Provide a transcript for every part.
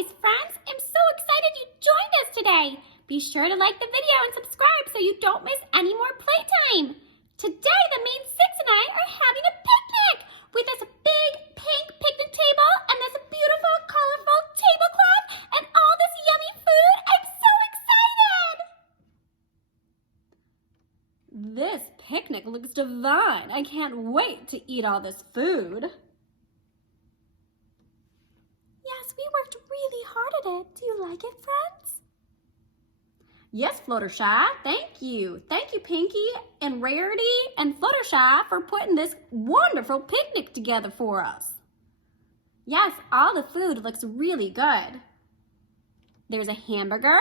guys, friends. I'm so excited you joined us today. Be sure to like the video and subscribe so you don't miss any more playtime. Today, the main six and I are having a picnic with this big pink picnic table and this beautiful, colorful tablecloth and all this yummy food. I'm so excited! This picnic looks divine. I can't wait to eat all this food. Yes, we worked really hard at it. Do you like it, friends? Yes, Fluttershy, thank you. Thank you, Pinkie and Rarity and Fluttershy for putting this wonderful picnic together for us. Yes, all the food looks really good. There's a hamburger,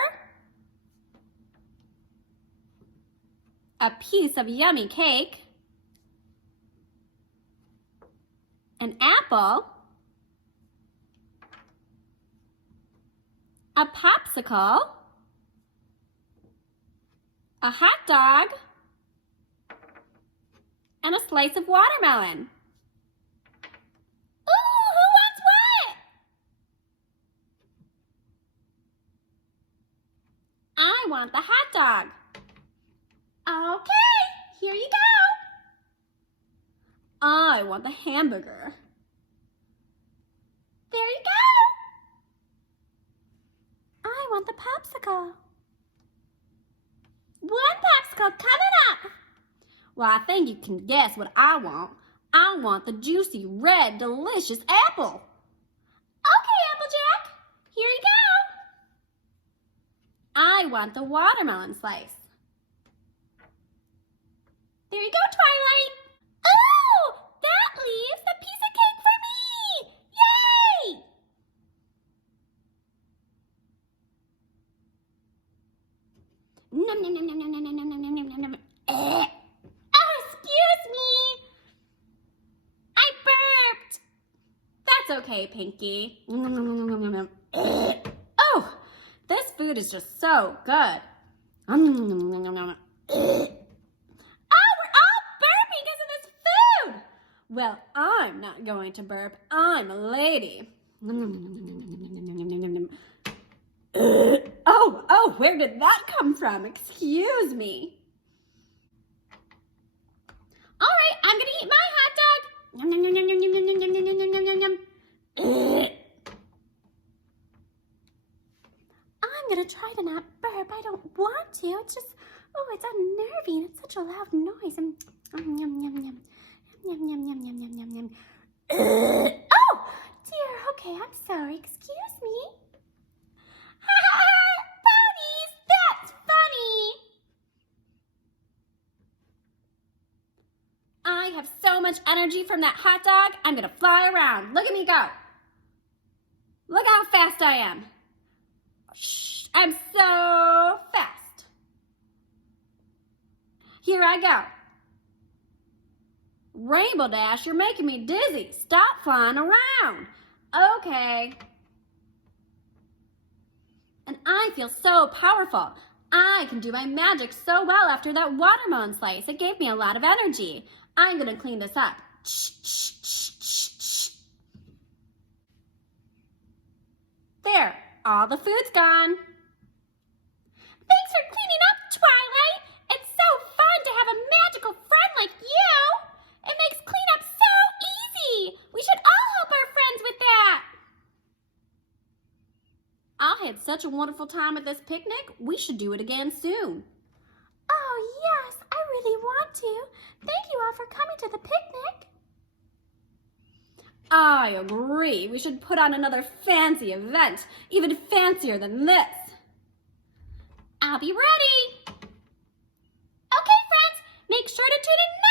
a piece of yummy cake, an apple, a popsicle, a hot dog, and a slice of watermelon. Ooh, who wants what? I want the hot dog. Okay, here you go. I want the hamburger. There you go. I want the popsicle. One popsicle coming up. Well, I think you can guess what I want. I want the juicy, red, delicious apple. Okay, Applejack, here you go. I want the watermelon slice. There you go, Twilight. Oh, that leaves a piece of cake for me. Yay! Nom, nom, nom, nom, nom, nom, nom, nom, nom, nom, nom. Oh, excuse me. I burped. That's okay, Pinkie. Nom, nom, nom, nom, nom, nom. Oh, this food is just so good. Nom, nom, nom, nom, nom, nom. Oh, we're all burping because of this food. Well, I'm not going to burp. I'm a lady. Nom, nom, nom, nom, nom, nom, nom, nom, nom, nom, nom. Oh, where did that come from? Excuse me. All right, I'm going to eat my hot dog. Nom, nom, nom, nom, nom, nom, nom, nom, nom, nom, nom, nom. I'm going to try to not burp. I don't want to. It's just, it's unnerving. It's such a loud noise. Yum, yum, yum, yum. Yum, yum, yum, yum, yum, yum, yum. Oh, dear. Okay, I'm sorry. Excuse me. Ponies, that's funny. I have so much energy from that hot dog, I'm gonna fly around. Look at me go. Look how fast I am. Shh, I'm so fast. Here I go. Rainbow Dash, you're making me dizzy. Stop flying around. Okay. And I feel so powerful. I can do my magic so well after that watermelon slice. It gave me a lot of energy. I'm going to clean this up. There, all the food's gone. Thanks for cleaning up, Twilight. It's so fun to have a magical friend like you. It makes cleanup so easy. We should all help our friends with that. I had such a wonderful time at this picnic. We should do it again soon. Oh, yes, I really want to. Thank you all for coming to the picnic. I agree. We should put on another fancy event, even fancier than this. I'll be ready. Okay, friends, make sure to tune in next